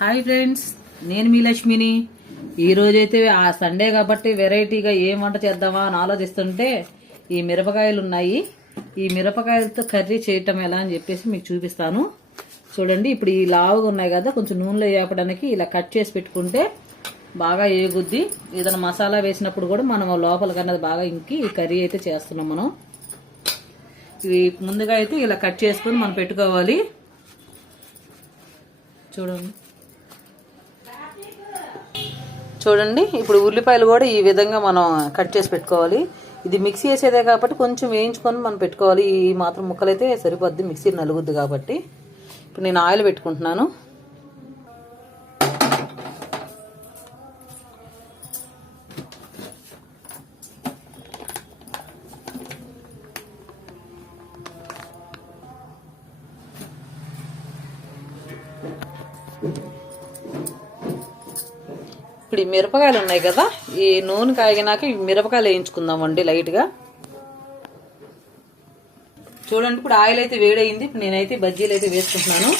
Hi friends నేను మీ లక్ష్మిని. ఈరోజైతే ఆ సండే కాబట్టి వెరైటీగా ఏం వంట చేద్దామా అని ఆలోచిస్తుంటే ఈ మిరపకాయలు ఉన్నాయి. ఈ మిరపకాయలతో కర్రీ చేయటం ఎలా అని చెప్పేసి మీకు చూపిస్తాను. చూడండి ఇప్పుడు ఈ లావుగా ఉన్నాయి కదా కొంచెం నూనెలో వేపడానికి ఇలా కట్ చేసి పెట్టుకుంటే బాగా ఏగుద్ది. ఏదైనా మసాలా వేసినప్పుడు కూడా మనం లోపల కన్నది బాగా ఇంకి ఈ కర్రీ అయితే చేస్తున్నాం మనం. ఇవి ముందుగా అయితే ఇలా కట్ చేసుకొని మనం పెట్టుకోవాలి. చూడండి. చూడండి ఇప్పుడు ఉల్లిపాయలు కూడా ఈ విధంగా మనం కట్ చేసి పెట్టుకోవాలి. ఇది మిక్సీ వేసేదే కాబట్టి కొంచెం వేయించుకొని మనం పెట్టుకోవాలి. ఈ మాత్రం ముక్కలైతే సరిపోద్ది మిక్సీ నలుగుద్ది కాబట్టి. ఇప్పుడు నేను ఆయిల్ పెట్టుకుంటున్నాను. ఇప్పుడు ఈ మిరపకాయలు ఉన్నాయి కదా ఈ నూనె కాగినాక ఈ మిరపకాయలు వేయించుకుందామండి లైట్గా చూడండి ఇప్పుడు ఆయిల్ అయితే వేడయింది. ఇప్పుడు నేనైతే బజ్జీలు అయితే వేసుకుంటున్నాను.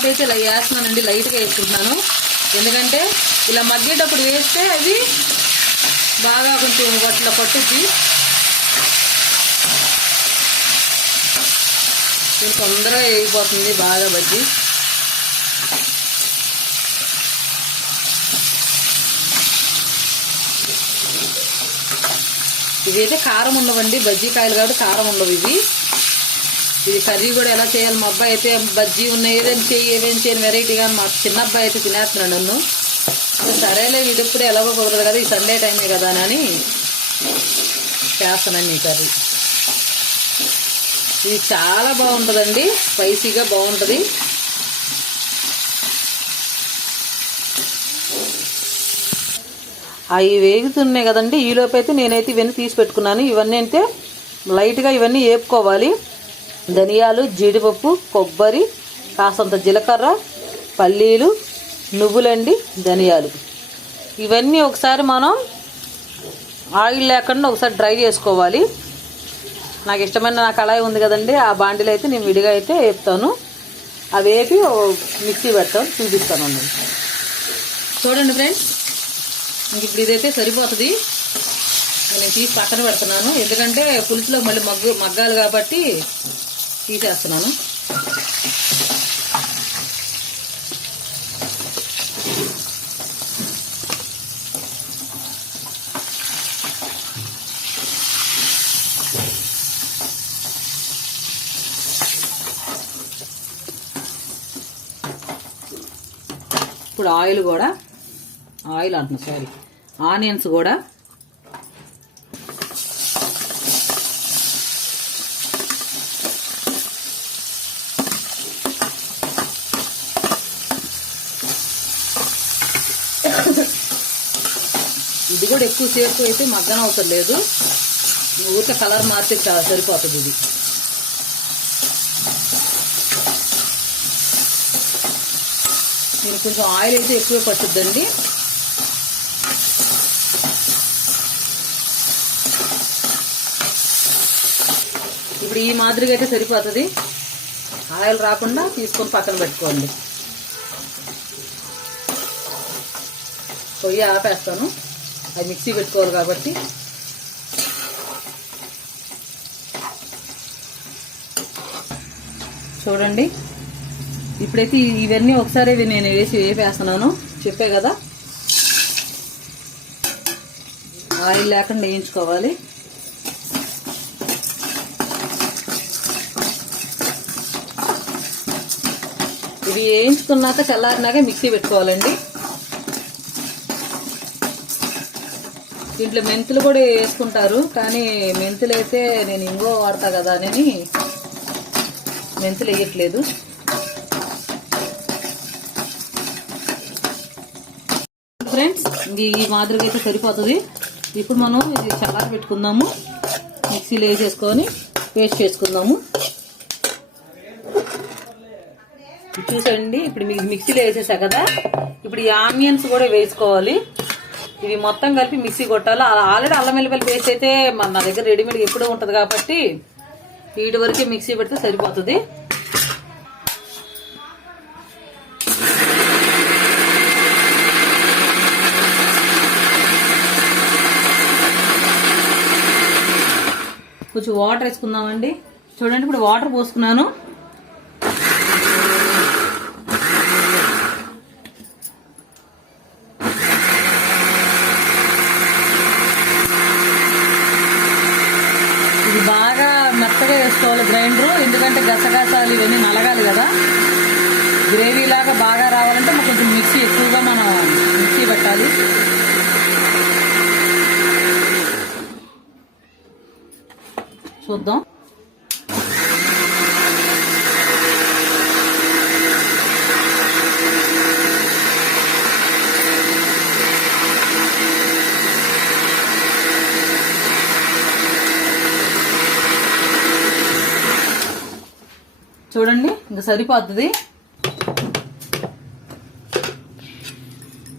సాల్ట్ అయితే ఇలా వేస్తున్నానండి లైట్గా వేసుకుంటున్నాను. ఎందుకంటే ఇలా మగ్గేటప్పుడు వేస్తే అది బాగా కొంచెం అట్లా పట్టుద్ది. తొందరగా వేగిపోతుంది బాగా బజ్జి ఇదైతే కారం ఉండవండి బజ్జీ కాయలు కాబట్టి కారం ఉండవు ఇవి. ఇది కర్రీ కూడా ఎలా చేయాలి? మా అబ్బాయి అయితే బజ్జీ ఉన్నాయి ఏదైనా చేయి ఏదైనా చేయని వెరైటీగా మా చిన్న అబ్బాయి అయితే తినేస్తున్నాడు నన్ను. సరేలే ఇది ఎప్పుడు ఎలాగో కుదరదు కదా ఈ సండే టైమే కదా అని చేస్తానండి ఈ కర్రీ. ఇది చాలా బాగుంటుందండి స్పైసీగా బాగుంటుంది. అవి వేగుతున్నాయి కదండి ఈలోపు అయితే నేనైతే ఇవన్నీ తీసి పెట్టుకున్నాను. ఇవన్నీ అయితే లైట్గా ఇవన్నీ వేపుకోవాలి ధనియాలు జీడిపప్పు కొబ్బరి కాసంత జీలకర్ర పల్లీలు నువ్వులండి ధనియాలు. ఇవన్నీ ఒకసారి మనం ఆయిల్ లేకుండా ఒకసారి డ్రై చేసుకోవాలి. నాకు ఇష్టమైన నా కళాయి ఉంది కదండి ఆ బాండీలు అయితే నేను విడిగా అయితే వేపుతాను. అవి వేపి మిక్సీ పెడతాను చూపిస్తాను చూడండి ఫ్రెండ్స్ ఇంక ఇప్పుడు ఇదైతే సరిపోతుంది. నేను తీసి పక్కన పెడుతున్నాను. ఎందుకంటే పులుసులో మళ్ళీ మగ్గు మగ్గాలి కాబట్టి తీసేస్తున్నాను. ఇప్పుడు ఆయిల్ కూడా ఆయిల్ అంటున్నా సారీ. ఆనియన్స్ కూడా కూడా ఎక్కువ సేపు అయితే మగ్గన అవసరం లేదు. ఊరికే కలర్ మారితే చాలా సరిపోతుంది ఇది. దీనికి కొంచెం ఆయిల్ అయితే ఎక్కువ పట్టుద్దండి. ఇప్పుడు ఈ మాదిరిగా అయితే సరిపోతుంది. ఆయిల్ రాకుండా తీసుకొని పక్కన పెట్టుకోండి. పొయ్యి ఆపేస్తాను. అది మిక్సీ పెట్టుకోవాలి కాబట్టి. చూడండి. ఇప్పుడైతే ఇవన్నీ ఒకసారి నేను వేసి వేపేస్తున్నాను. చెప్పే కదా. ఆయిల్ లేకుండా వేయించుకోవాలి. ఇవి వేయించుకున్నాక చల్లారినాక మిక్సీ పెట్టుకోవాలండి. దీంట్లో మెంతులు కూడా వేసుకుంటారు కానీ మెంతులు అయితే నేను ఇంగో వాడతా కదా అని మెంతులు వేయట్లేదు. ఫ్రెండ్స్ ఇది ఈ మాదిరిగా అయితే సరిపోతుంది. ఇప్పుడు మనం ఇది చల్లార పెట్టుకుందాము. మిక్సీలో వేసేసుకొని పేస్ట్ చేసుకుందాము. చూసండి ఇప్పుడు మీకు మిక్సీలో వేసేసా కదా. ఇప్పుడు ఈ ఆనియన్స్ కూడా వేసుకోవాలి. ఇవి మొత్తం కలిపి మిక్సీ కొట్టాలి? ఆల్రెడీ అల్లం వెల్లిపల్లి పేస్ట్ అయితే మన నా దగ్గర రెడీమేడ్ ఎప్పుడూ ఉంటుంది కాబట్టి వీటి వరకే మిక్సీ పెడితే సరిపోతుంది. కొంచెం వాటర్ వేసుకుందామండి. చూడండి ఇప్పుడు వాటర్ పోసుకున్నాను. ఇది బాగా మెత్తగా వేసుకోవాలి గ్రైండర్. ఎందుకంటే గసగసాలు ఇవన్నీ నలగాలి కదా. గ్రేవీ లాగా బాగా రావాలంటే మనకు కొంచెం మిక్సీ ఎక్కువగా మనం మిక్సీ పెట్టాలి. చూద్దాం చూడండి ఇంకా సరిపోతుంది.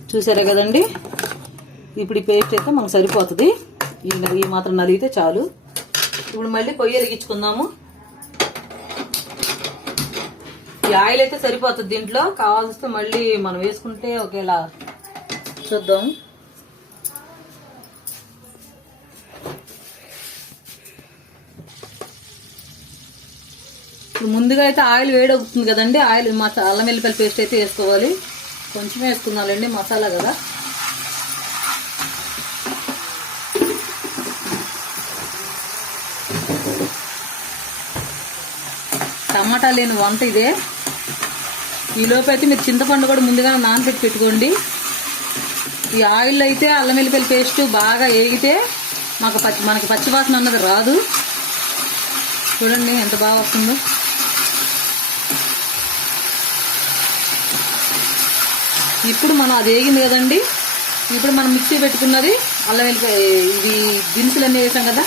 చూసారా కదండి? ఇప్పుడు ఈ పేస్ట్ అయితే మనకు సరిపోతుంది. ఈ ఈ మాత్రం నలిగితే చాలు. ఇప్పుడు మళ్ళీ పొయ్యి వెలిగించుకుందాము. ఈ ఆయిల్ అయితే సరిపోతుంది దీంట్లో. కావాల్సి మళ్ళీ మనం వేసుకుంటే ఒకేలా చూద్దాం. ఇప్పుడు ముందుగా అయితే ఆయిల్ వేడవుతుంది కదండి. ఆయిల్ మసా అల్లం వెల్లిపల్లి పేస్ట్ అయితే వేసుకోవాలి. కొంచెం వేసుకున్నాలండి మసాలా కదా. టమాటా లేని వంట ఇదే. ఈ అయితే మీరు చింతపండు కూడా ముందుగా నానబెట్టి పెట్టుకోండి. ఈ ఆయిల్ అయితే అల్లం వెల్లిపల్లి పేస్ట్ బాగా వేగితే మాకు పచ్చి మనకి పచ్చివాసన అన్నది రాదు. చూడండి ఎంత బాగా వస్తుందో. ఇప్పుడు మనం అది వేగింది కదండి. ఇప్పుడు మనం మిక్సీ పెట్టుకున్నది అల్లం వెళ్ళిపోయి ఇది దినుసులు అన్నీ వేసాం కదా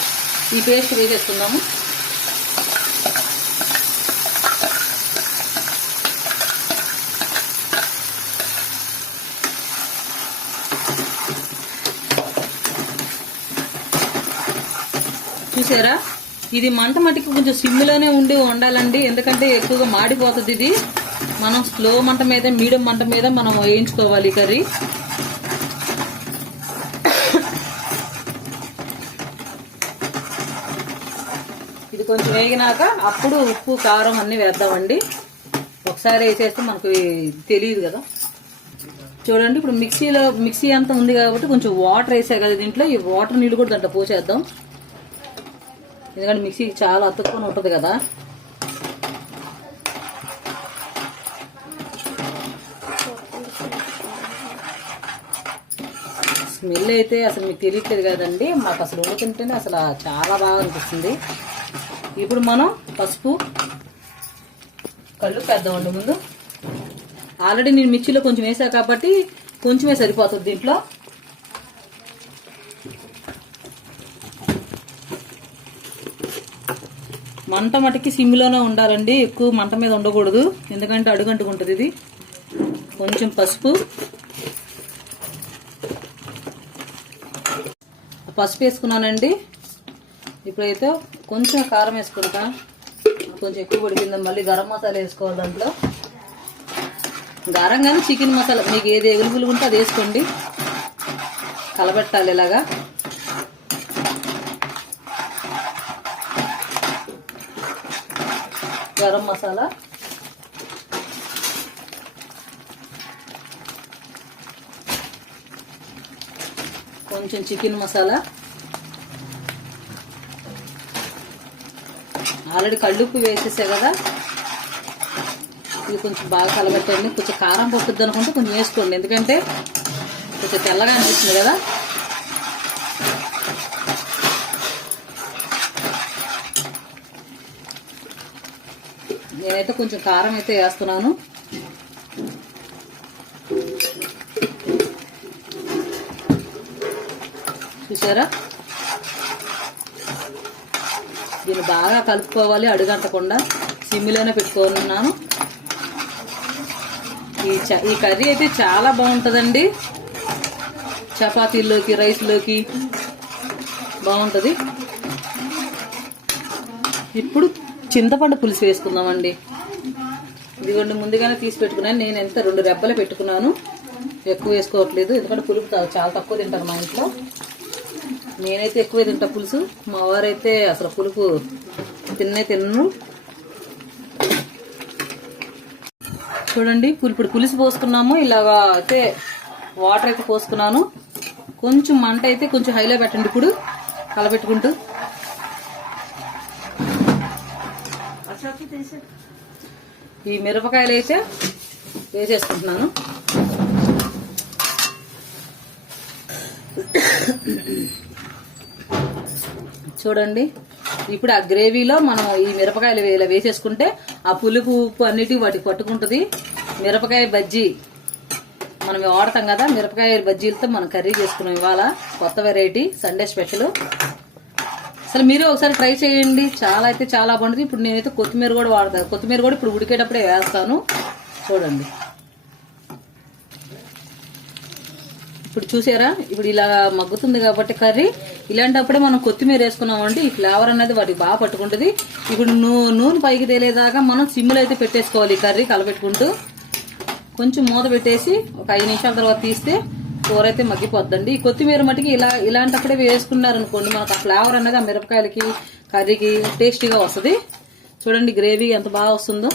ఈ పేస్ట్ వేసేసుకుందాము. చూసారా? ఇది మంట మట్టికి కొంచెం సిమ్లోనే ఉండి వండాలండి ఎందుకంటే ఎక్కువగా మాడిపోతుంది ఇది. మనం స్లో మంట మీద మీడియం మంట మీద మనం వేయించుకోవాలి కర్రీ. ఇది కొంచెం వేగినాక అప్పుడు ఉప్పు కారం అన్నీ వేద్దామండి. ఒకసారి వేసేస్తే మనకు తెలియదు కదా. చూడండి ఇప్పుడు మిక్సీలో మిక్సీ అంతా ఉంది కాబట్టి కొంచెం వాటర్ వేసా కదా దీంట్లో. ఈ వాటర్ నీళ్ళు కూడా దాంట్లో పోసేద్దాం. ఎందుకంటే మిక్సీ చాలా అతుక్కొని ఉంటుంది కదా. స్మెల్ అయితే అసలు మీకు తెలియట్లేదు కదండి. మాకు అసలు వండుతుంటేనే అసలు చాలా బాగా అనిపిస్తుంది. ఇప్పుడు మనం పసుపు కళ్ళు పెద్దామండి ముందు. ఆల్రెడీ నేను మిర్చిలో కొంచెం వేసా కాబట్టి కొంచెమే సరిపోతుంది దీంట్లో. మంట మటుకి సిమ్లోనే ఉండాలండి. ఎక్కువ మంట మీద ఉండకూడదు. ఎందుకంటే అడుగంటుకుంటుంది ఇది. కొంచెం పసుపు. పసుపు వేసుకున్నానండి. ఇప్పుడైతే కొంచెం కారం వేసుకుంటా. కొంచెం ఎక్కువ పడిపోయిందా మళ్ళీ గరం మసాలా వేసుకోవాలి దాంట్లో. గారం కానీ చికెన్ మసాలా. మీకు ఏది అవైలబుల్ ఉంటే అది వేసుకోండి. కలబెట్టాలి ఇలాగా. గరం మసాలా. కొంచెం చికెన్ మసాలా. ఆల్రెడీ కళ్ళుప్పు వేసేసా కదా. ఇది కొంచెం బాగా కలబెట్టండి కొంచెం కారం పట్టుద్ది అనుకుంటే కొంచెం వేసుకోండి. ఎందుకంటే కొంచెం తెల్లగా అనిపిస్తుంది కదా. నేనైతే కొంచెం కారం అయితే వేస్తున్నాను. చూసారా? దీన్ని బాగా కలుపుకోవాలి అడుగంటకుండా. సిమ్లోనే పెట్టుకున్నాను ఈ చ ఈ కర్రీ అయితే చాలా బాగుంటుందండి. చపాతీల్లోకి రైస్లోకి బాగుంటుంది. ఇప్పుడు చింతపండు పులుసు వేసుకుందామండి. ఇదిగోండి ముందుగానే తీసి పెట్టుకున్నాను. నేను ఎంత రెండు రెబ్బలు పెట్టుకున్నాను. ఎక్కువ వేసుకోవట్లేదు. ఎందుకంటే పులుపు చాలా తక్కువ తింటారు మా ఇంట్లో. నేనైతే ఎక్కువ తింటా పులుసు. మా వారైతే అసలు పులుపు తిన్నే తిన్ను. చూడండి ఇప్పుడు పులుసు పోసుకున్నాము. ఇలాగా అయితే వాటర్ అయితే పోసుకున్నాను. కొంచెం మంట అయితే కొంచెం హైలో పెట్టండి ఇప్పుడు. కలబెట్టుకుంటూ ఈ మిరపకాయలు అయితే వేసేసుకుంటున్నాను. చూడండి. ఇప్పుడు ఆ గ్రేవీలో మనం ఈ మిరపకాయలు ఇలా వేసేసుకుంటే ఆ పులుపు ఉప్పు అన్నిటి వాటికి పట్టుకుంటుంది. మిరపకాయ బజ్జీ. మనం వాడతాం కదా మిరపకాయ బజ్జీలతో మనం కర్రీ చేసుకున్నాం ఇవాళ. కొత్త వెరైటీ సండే స్పెషల్ అసలు మీరు ఒకసారి ట్రై చేయండి. చాలా అయితే చాలా బాగుంటుంది. ఇప్పుడు నేనైతే కొత్తిమీర కూడా వాడతాను. కొత్తిమీర కూడా ఇప్పుడు ఉడికేటప్పుడే వేస్తాను. చూడండి. ఇప్పుడు చూసారా? ఇప్పుడు ఇలా మగ్గుతుంది కాబట్టి కర్రీ. ఇలాంటప్పుడే మనం కొత్తిమీర వేసుకున్నామంటే ఈ ఫ్లేవర్ అనేది వాటికి బాగా పట్టుకుంటుంది. ఇప్పుడు నూ నూనె పైకి తేలేదాకా మనం సిమ్లో అయితే పెట్టేసుకోవాలి ఈ కర్రీ కలపెట్టుకుంటూ కొంచెం మూత పెట్టేసి ఒక ఐదు నిమిషాల తర్వాత తీస్తే కూర అయితే మగ్గిపోద్దండి. ఈ కొత్తిమీర మటుకి ఇలా ఇలాంటప్పుడే వేసుకున్నారు అనుకోండి మనకు ఆ ఫ్లేవర్ అనేది ఆ మిరపకాయలకి కర్రీకి టేస్టీగా వస్తుంది. చూడండి గ్రేవీ ఎంత బాగా వస్తుందో.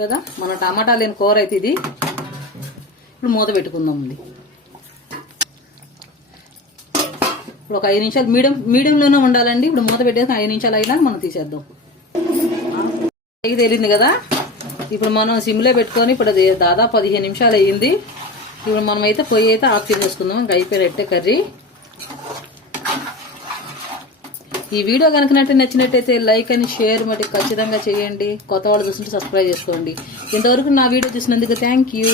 కదా? మన టమాటా లేని కూర అయితే ఇది. ఇప్పుడు మూత పెట్టుకుందాం అండి ఇప్పుడు ఒక ఐదు నిమిషాలు మీడియం మీడియంలోనే ఉండాలండి. ఇప్పుడు మూత పెట్టేసి ఐదు నిమిషాలు అయినా మనం తీసేద్దాం. పైకి తేలింది కదా? ఇప్పుడు మనం సిమ్లో పెట్టుకొని ఇప్పుడు అది దాదాపు పదిహేను నిమిషాలు అయ్యింది. ఇప్పుడు మనం అయితే పొయ్యి అయితే ఆఫ్ చేసేసుకుందాం. ఇంకా అయిపోయినట్టే కర్రీ. ఈ వీడియో కనుక నచ్చినట్టయితే లైక్ అని షేర్ మట్టి ఖచ్చితంగా చేయండి. కొత్త వాళ్ళు చూస్తుంటే సబ్స్క్రైబ్ చేసుకోండి. ఇంతవరకు నా వీడియో చూసినందుకు థ్యాంక్ యూ.